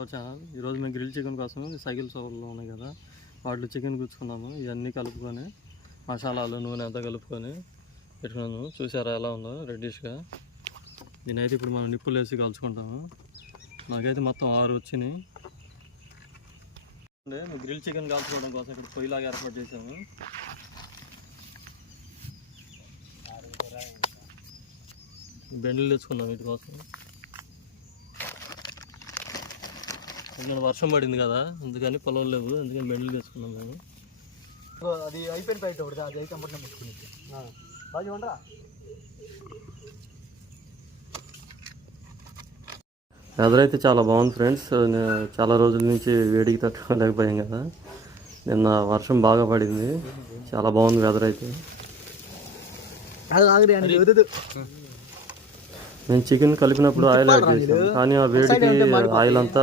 Channel ఈరోజు మేము grill chicken కోసం సైకిల్ సోర్లో ఉన్నాయి కదా వాటిలో చికెన్ కూర్చుకున్నాము. ఇవన్నీ కలుపుకొని మసాలాలు నూనె అంతా కలుపుకొని పెట్టుకున్నాము. చూసారా ఎలా ఉందో రెడ్డిష్గా. దీనైతే ఇప్పుడు మనం నిప్పులు వేసి కలుసుకుంటాము. నాకైతే మొత్తం 6 వచ్చినాయి. గ్రిల్ చికెన్ కాల్చుకోవడం కోసం ఇక్కడ పొయ్యిలాగా ఏర్పాటు చేసాము. బెండలు తెచ్చుకున్నాము వీటి కోసం. ఎందుకంటే వర్షం పడింది కదా, అందుకని పొలం లేవు, అందుకని బెండలు తెచ్చుకున్నాం మేము. అది అయిపోయిన బయట ఒకటి అది అయితే కంపట్నం పెట్టుకుని బాగా ఉండరా. వెదర్ అయితే చాలా బాగుంది ఫ్రెండ్స్. చాలా రోజుల నుంచి వేడికి తట్టుకోలేకపోయాం కదా, నిన్న వర్షం బాగా పడింది. చాలా బాగుంది వెదర్ అయితే. నేను చికెన్ కలిపినప్పుడు ఆయిల్ యాడ్ చేసాను, కానీ ఆ వేడికి ఆయిల్ అంతా